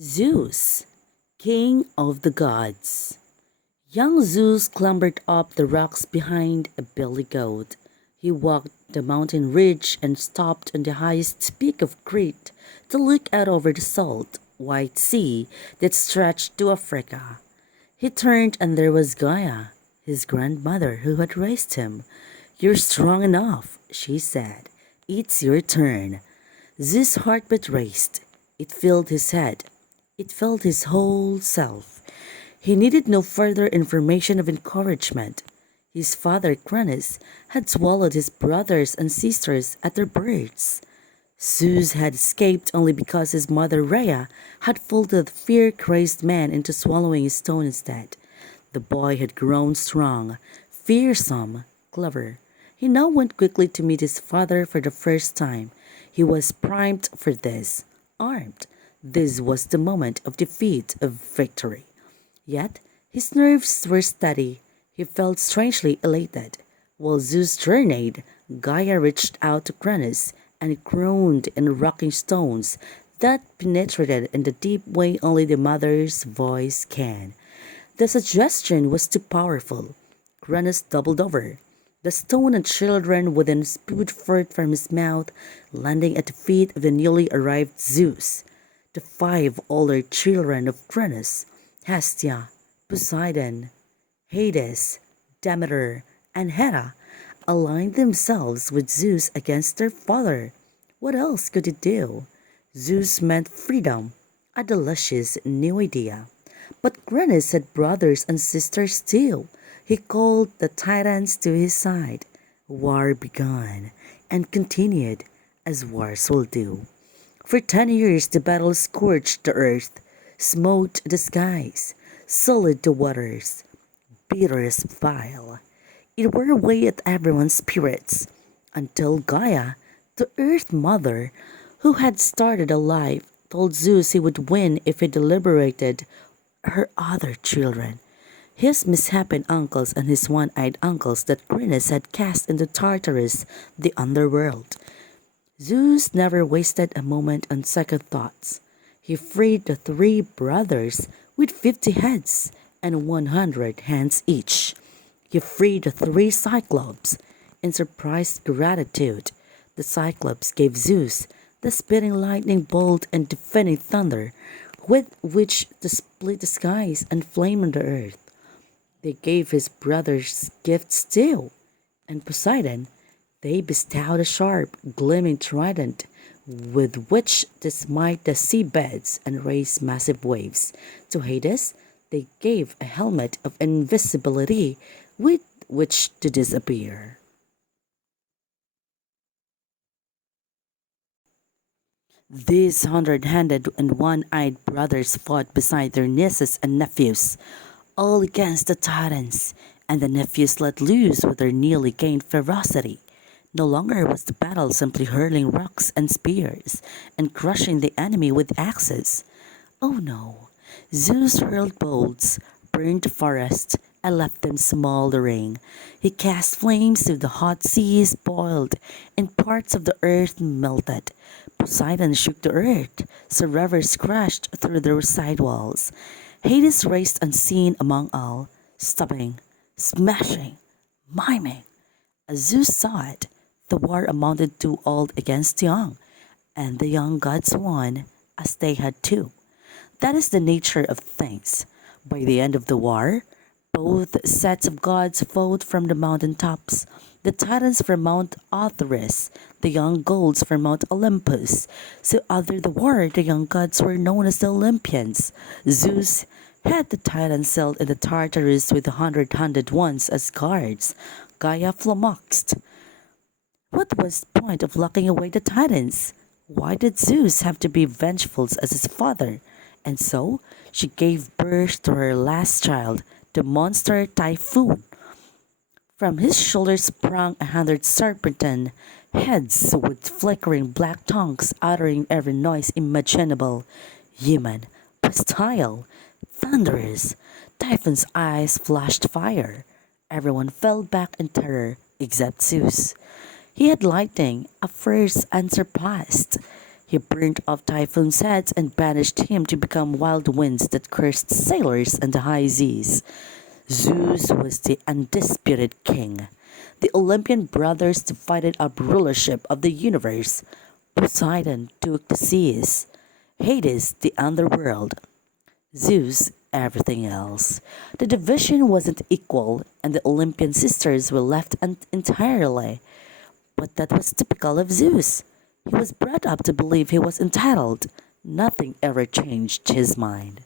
Zeus, king of the gods. Young Zeus clambered up the rocks behind a billy goat. He walked the mountain ridge and stopped on the highest peak of Crete to look out over the salt, white sea that stretched to Africa. He turned and there was Gaia, his grandmother who had raised him. "You're strong enough," she said. "It's your turn." Zeus' heartbeat raced. It filled his head. It filled his whole self. He needed no further information of encouragement. His father, Cronus, had swallowed his brothers and sisters at their births. Zeus had escaped only because his mother Rhea had fooled the fear-crazed man into swallowing his stone instead. The boy had grown strong, fearsome, clever. He now went quickly to meet his father for the first time. He was primed for this, armed. This was the moment of defeat, of victory. Yet his nerves were steady. He felt strangely elated. While Zeus journeyed, Gaia reached out to Cronus and groaned in rocking stones that penetrated in the deep way only the mother's voice can. The suggestion was too powerful. Cronus doubled over. The stone and children within spewed forth from his mouth, landing at the feet of the newly arrived Zeus. The 5 older children of Cronus, Hestia, Poseidon, Hades, Demeter, and Hera, aligned themselves with Zeus against their father. What else could he do? Zeus meant freedom, a delicious new idea. But Cronus had brothers and sisters too. He called the Titans to his side. War began and continued, as wars will do. For 10 years the battle scorched the earth, smote the skies, sullied the waters, bitter as bile. It wore away at everyone's spirits, until Gaia, the Earth Mother, who had started a life, told Zeus he would win if he deliberated her other children. His misshapen uncles and his one-eyed uncles that Cronus had cast into Tartarus, the underworld. Zeus never wasted a moment on second thoughts. He freed the 3 brothers with 50 heads and 100 hands each. He freed the 3 Cyclops. In surprised gratitude, the Cyclops gave Zeus the spitting lightning bolt and defending thunder with which to split the skies and flame on the earth. They gave his brothers gifts too, and Poseidon they bestowed a sharp, gleaming trident with which to smite the seabeds and raise massive waves. To Hades, they gave a helmet of invisibility with which to disappear. These 100-handed and one-eyed brothers fought beside their nieces and nephews, all against the Titans, and the nephews let loose with their newly gained ferocity. No longer was the battle simply hurling rocks and spears and crushing the enemy with axes. Oh no! Zeus hurled bolts, burned the forest, and left them smoldering. He cast flames till the hot seas boiled and parts of the earth melted. Poseidon shook the earth, so rivers crashed through their sidewalls. Hades raced unseen among all, stopping, smashing, miming. As Zeus saw it, the war amounted to old against young, and the young gods won, as they had too. That is the nature of things. By the end of the war, both sets of gods fought from the mountain tops, the Titans from Mount Othrys, the young gods from Mount Olympus. So after the war, the young gods were known as the Olympians. Zeus had the Titans sailed in the Tartarus with the 100 ones as guards. Gaia flummoxed. What was the point of locking away the Titans? Why did Zeus have to be vengeful as his father? And so she gave birth to her last child, the monster Typhoon. From his shoulders sprang 100 serpentine heads with flickering black tongues uttering every noise imaginable. Human, bestial, thunderous. Typhoon's eyes flashed fire. Everyone fell back in terror except Zeus. He had lightning, a force unsurpassed. He burned off Typhoon's heads and banished him to become wild winds that cursed sailors and the high seas. Zeus was the undisputed king. The Olympian brothers divided up rulership of the universe. Poseidon took the seas, Hades the underworld, Zeus everything else. The division wasn't equal, and the Olympian sisters were left entirely. But that was typical of Zeus. He was brought up to believe he was entitled. Nothing ever changed his mind.